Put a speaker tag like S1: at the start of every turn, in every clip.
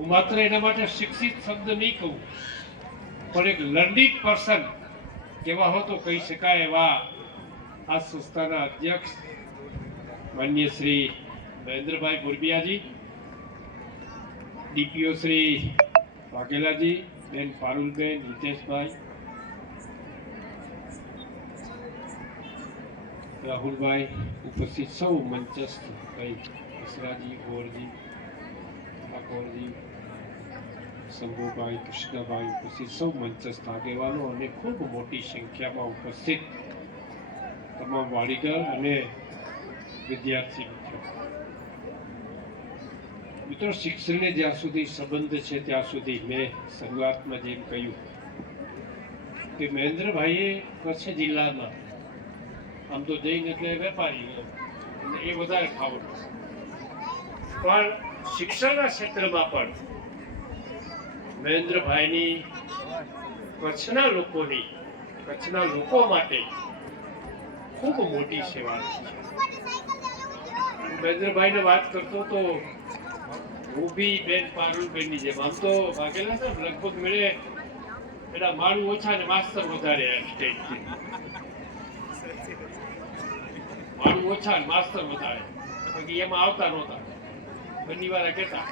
S1: હું માત્ર એના માટે શિક્ષિત શબ્દ નહીં કહું, પણ એક લર્નિંગ પર્સન કેવા હો તો કહી શકાય એવા આ સંસ્થાના અધ્યક્ષ માન્ય શ્રી મહેન્દ્રભાઈ ભુરબિયાજી ડીપીઓ શ્રી વાઘેલાજી, બેન પારુલબેન, હિતેશભાઈ, રાહુલભાઈ ઉપસ્થિત સૌ મંચસ્થ, ભાઈ હસરાજી ગોરજી ઠાકોરજી શંભુભાઈ કૃષ્ણભાઈ ઉપસ્થિત. સૌ મંચસ્થ આગેવાનો અને ખૂબ મોટી સંખ્યામાં ઉપસ્થિત તમામ વાડીગર અને વિદ્યાર્થી મિત્રો. મિત્રો, શિક્ષણને જ્યાં સુધી સંબંધ છે, ત્યાં સુધી મેં શરૂઆતમાં જેમ કહ્યું કે મહેન્દ્રભાઈએ કચ્છ જિલ્લામાં આમ તો જૈન એટલે વેપારી એ વધારે ખાવડ પણ શિક્ષણના ક્ષેત્રમાં પણ મહેન્દ્રભાઈની કચ્છના લોકોની, કચ્છના લોકો માટે ખૂબ મોટી સેવા છે. મહેન્દ્રભાઈને વાત કરતો તો બી બેન પારુલબેનની જેમ. આમ તો વાઘેલા ને લગભગ મેળે પેલા માળું ઓછા ને માસ્તર વધારે સ્ટેજથી. માળું ઓછા ને માસ્તર વધારે. બાકી એમાં આવતા નહોતા. બંને વાળા કહેતા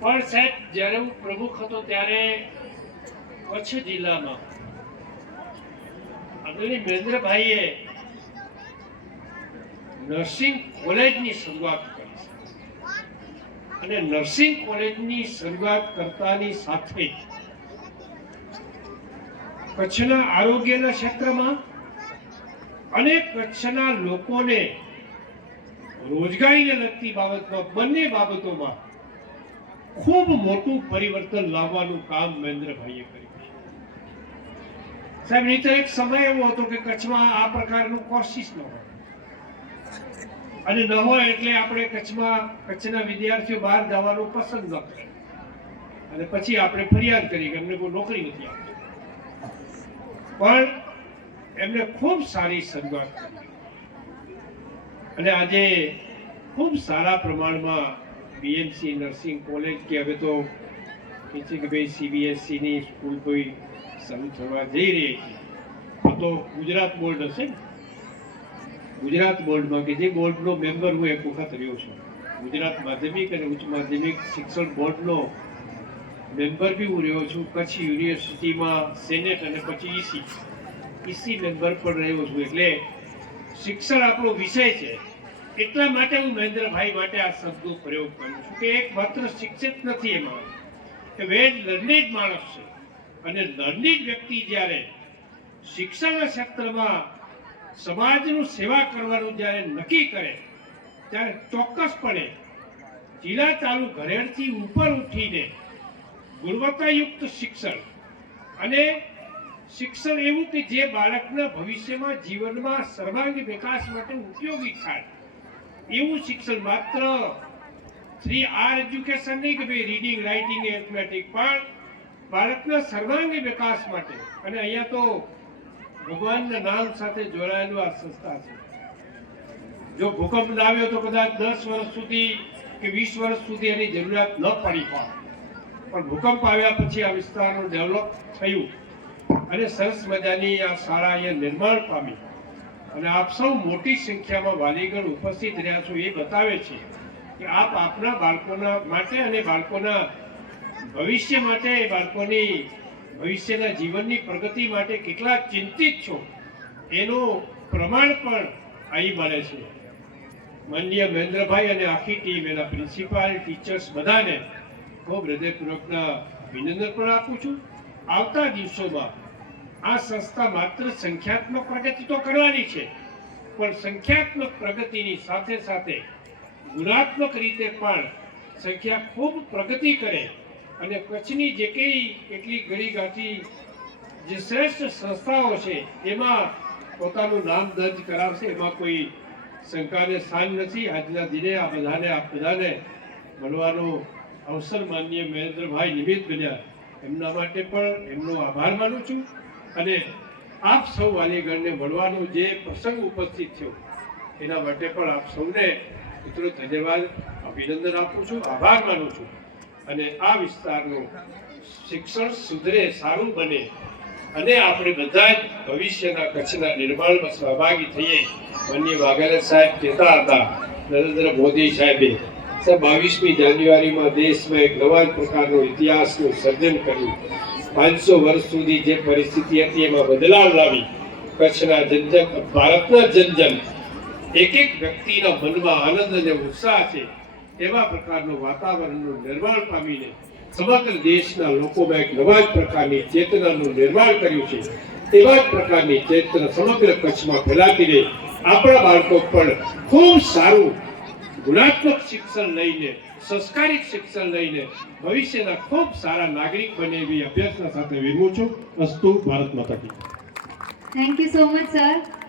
S1: પણ સાહેબ, જ્યારે હું પ્રમુખ હતો ત્યારે કચ્છ જિલ્લામાં આદરણીય મહેન્દ્રભાઈએ નર્સિંગ કોલેજની શરૂઆત કરી અને નર્સિંગ કોલેજની શરૂઆત કરતાની સાથે જ કચ્છના આરોગ્યના ક્ષેત્રમાં અને કચ્છના લોકોને રોજગારીને લગતી બાબતમાં બંને બાબતોમાં ખૂબ મોટું પરિવર્તન લાવવાનું કામ મહેન્દ્રભાઈએ કર્યું છે. સાહેબ, નહીં તો એક સમય એવો હતો કે કચ્છમાં આ પ્રકારનું કોર્સિસ ન હોય. અને ન હોય એટલે આપણે કચ્છમાં કચ્છના વિદ્યાર્થીઓ બહાર જવાનું પસંદ ન કરે. અને પછી આપણે ફરિયાદ કરી કે અમને કોઈ નોકરી નથી આપતી પણ એમને ખૂબ સારી શરૂઆત કરી. અને આજે ખૂબ સારા પ્રમાણમાં બીએમસી નર્સિંગ કોલેજ કે હવે તો કે ભાઈ સીબીએસસીની સ્કૂલ કોઈ શરૂ થવા જઈ રહી છે. આ તો ગુજરાત બોર્ડ હશે ગુજરાત બોર્ડમાં કે જે બોર્ડનો મેમ્બર હું એક વખત રહ્યો છું. ગુજરાત માધ્યમિક અને ઉચ્ચ માધ્યમિક શિક્ષણ બોર્ડનો મેમ્બર બી હું રહ્યો છું. કચ્છ યુનિવર્સિટીમાં સેનેટ અને પછી ઈસી ઈસી મેમ્બર પણ રહ્યો છું. એટલે શિક્ષણ આપણો વિષય છે. એટલા માટે હું મહેન્દ્રભાઈ માટે આ શબ્દો પ્રયોગ કરું છું કે એક માત્ર શિક્ષિત નથી એમાં કે વેદ લર્નિંગ માણસ છે. અને લર્નિંગ વ્યક્તિ જ્યારે શિક્ષણના ક્ષેત્રમાં સમાજનું સેવા કરવાનું જ્યારે નક્કી કરે, ત્યારે ચોક્કસપણે જિલ્લા ચાલુ ઘરેડથી ઉપર ઉઠીને ગુણવત્તાયુક્ત શિક્ષણ અને શિક્ષણ એવું કે જે બાળકના ભવિષ્યમાં જીવનમાં સર્વાંગી વિકાસ માટે ઉપયોગી થાય. એવું શિક્ષણ માત્ર શ્રી આર એજ્યુકેશન નહીં કે ભાઈ રીડિંગ, રાઇટિંગ એથમેટિક પણ ભારતના સર્વાંગી વિકાસ માટે. અને અહીંયા તો ભગવાનના નામ સાથે જોડાયેલું આ સંસ્થા છે. જો ભૂકંપ આવ્યો તો કદાચ દસ વર્ષ સુધી કે વીસ વર્ષ સુધી એની જરૂરિયાત ન પડી હોય. પણ ભૂકંપ આવ્યા પછી આ વિસ્તારનું ડેવલપ થયું. અને સરસ મજાની આ શાળા અહીંયા નિર્માણ પામી. અને આપ સૌ મોટી સંખ્યામાં વાલીગણ ઉપસ્થિત રહ્યા છો એ બતાવે છે કે આપ આપના બાળકોના માટે અને બાળકોના ભવિષ્ય માટે, બાળકોની ભવિષ્યના જીવનની પ્રગતિ માટે કેટલા ચિંતિત છો, એનું પ્રમાણ પણ અહીં મળે છે. માનનીય મહેન્દ્રભાઈ અને આખી ટીમ, એના પ્રિન્સિપાલ, ટીચર્સ બધાને ખૂબ હૃદયપૂર્વકના અભિનંદન પણ આપું છું. આવતા દિવસોમાં આ સંસ્થા માત્ર સંખ્યાત્મક પ્રગતિ તો કરવાની છે, પણ સંખ્યાત્મક પ્રગતિની સાથે સાથે ગુણાત્મક રીતે પણ સંખ્યા ખૂબ પ્રગતિ કરે અને કચ્છની જે કંઈ કેટલી ઘડી ગાંઠી જે શ્રેષ્ઠ સંસ્થાઓ છે, એમાં પોતાનું નામ દર્જ કરાવશે, એમાં કોઈ શંકાને સ્થાન નથી. આજના દિને આ બધાને આ બધાને મળવાનો અવસર માન્ય મહેન્દ્રભાઈ નિમિત્ત બન્યા. એમના માટે પણ એમનો આભાર માનું છું. અને આપ સૌ વાલીગણને મળવાનો જે પ્રસંગ ઉપસ્થિત થયો, એના માટે પણ આપ સૌને મિત્રો ધન્યવાદ, અભિનંદન આપું છું, આભાર માનું છું. અને આ વિસ્તારનું શિક્ષણ સુધરે, સારું બને અને આપણે બધા જ ભવિષ્યના કચ્છના નિર્માણમાં સહભાગી થઈએ, માનનીય વાઘેલા સાહેબ કહેતા હતા, નરેન્દ્ર મોદી સાહેબે બાવીસમી જાન્યુઆરીમાં દેશમાં એક નવા પ્રકારનો ઇતિહાસનું સર્જન કર્યું. પાંચસો વર્ષ સુધી જે પરિસ્થિતિ હતી એમાં બદલાવ લાવી. કચ્છના જનજન, ભારતના જનજન એક એક વ્યક્તિના મનમાં આનંદ અને ઉત્સાહ છે. એવા પ્રકારનું વાતાવરણનું નિર્માણ પામીને સમગ્ર દેશના લોકોમાં એક નવા જ પ્રકારની ચેતનાનું નિર્માણ કર્યું છે. તેવા જ પ્રકારની ચેતના સમગ્ર કચ્છમાં ફેલાતી રહે. આપણા બાળકો પણ ખૂબ સારું ગુણાત્મક શિક્ષણ લઈને સંસ્કારિક શિક્ષણ લઈને ભવિષ્યના ખૂબ સારા નાગરિક બને એવી અભ્યાસના સાથે વિરમું છું. અસ્તુ Bharat Mata
S2: thank you so much sir